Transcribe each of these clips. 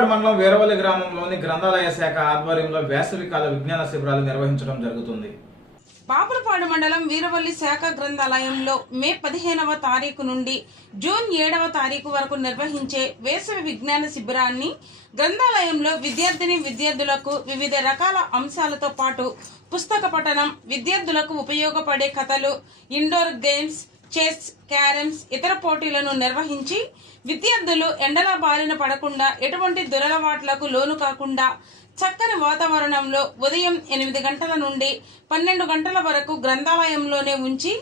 బాపులపాడు మండలం వీరవల్లి గ్రామంలోని గ్రంథాలయ శాఖ ఆధ్వర్యంలో వేసవికాల విజ్ఞాన శిబిరాలు నిర్వహించడం జరుగుతుంది. బాపులపాడు మండలం వీరవల్లి శాఖ గ్రంథాలయంలో మే 15వ తారీఖు నుండి జూన్ 7వ తారీఖు వరకు నిర్వహించే వేసవి విజ్ఞాన శిబిరాన్ని గ్రంథాలయంలో విద్యార్థులకు వివిధ రకాల అంశాలతో పాటు పుస్తక పఠనం, విద్యార్థులకు ఉపయోగపడే కథలు, ఇండోర్ గేమ్స్, చెస్, క్యారమ్స్, ఇతర పోటీలను నిర్వహించి విద్యార్థులు ఎండల బారిన పడకుండా ఎటువంటి దురలవాట్లకు లోను కాకుండా చక్కని వాతావరణంలో ఉదయం 8 గంటల నుండి 12 గంటల వరకు గ్రంథాలయంలోనే ఉంచి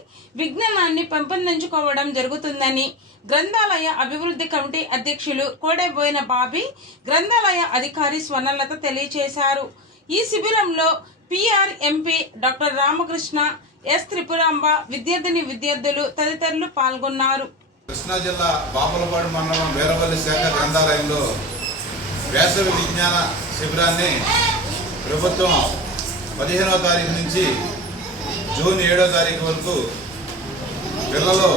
విజ్ఞానాన్ని పెంపొందించుకోవడం జరుగుతుందని గ్రంథాలయ అభివృద్ధి కమిటీ అధ్యక్షులు కోడెబోయిన బాబీ, గ్రంథాలయ అధికారి స్వర్ణలత తెలియజేశారు. ఈ శిబిరంలో PR MP doctor Ramakrishna, S Tripuramba, విద్యార్థులు తదితరులు పాల్గొన్నారు. కృష్ణా జిల్లా బాపులపాడు మండలం వీరవల్లి శాఖ గ్రంథాలయంలో వేసవి విజ్ఞాన శిబిరాన్ని ప్రభుత్వం 15వ తారీఖు నుంచి జూన్ 7వ తారీఖు వరకు పిల్లలు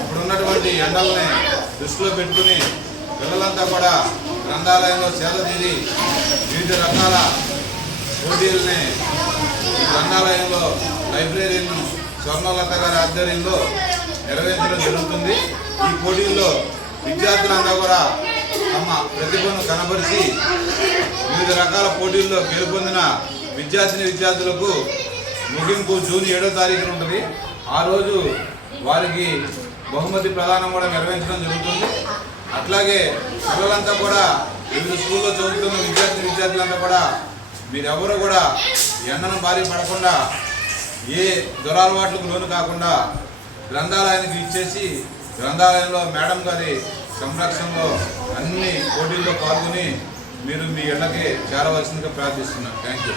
ఇప్పుడున్నటువంటి ఎండల్ని దృష్టిలో పెట్టుకుని పిల్లలంతా కూడా గ్రంథాలయంలో సేదతీరి వివిధ రకాల పోటీలని గ్రంథాలయంలో లైబ్రరీను స్వర్ణలత గారి ఆధ్వర్యంలో నిర్వహించడం జరుగుతుంది. ఈ పోటీల్లో విద్యార్థులంతా కూడా తమ ప్రతిభను కనబరిచి వివిధ రకాల పోటీల్లో గెలుపొందిన విద్యార్థులకు ముగింపు జూన్ 7వ తారీఖున ఉంటుంది. ఆ రోజు వారికి బహుమతి ప్రదానం కూడా నిర్వహించడం జరుగుతుంది. అట్లాగే పిల్లలంతా కూడా వివిధ స్కూల్లో చదువుతున్న విద్యార్థులంతా కూడా మీరెవరూ కూడా ఎండను బారి పడకుండా ఏ దురలవాట్లకు లోను కాకుండా గ్రంథాలయానికి ఇచ్చేసి గ్రంథాలయంలో మేడం గారి సంరక్షణలో అన్ని పోటీల్లో పాల్గొని మీరు మీ ఇళ్ళకి చేరవలసిందిగా ప్రార్థిస్తున్నాను. Thank you.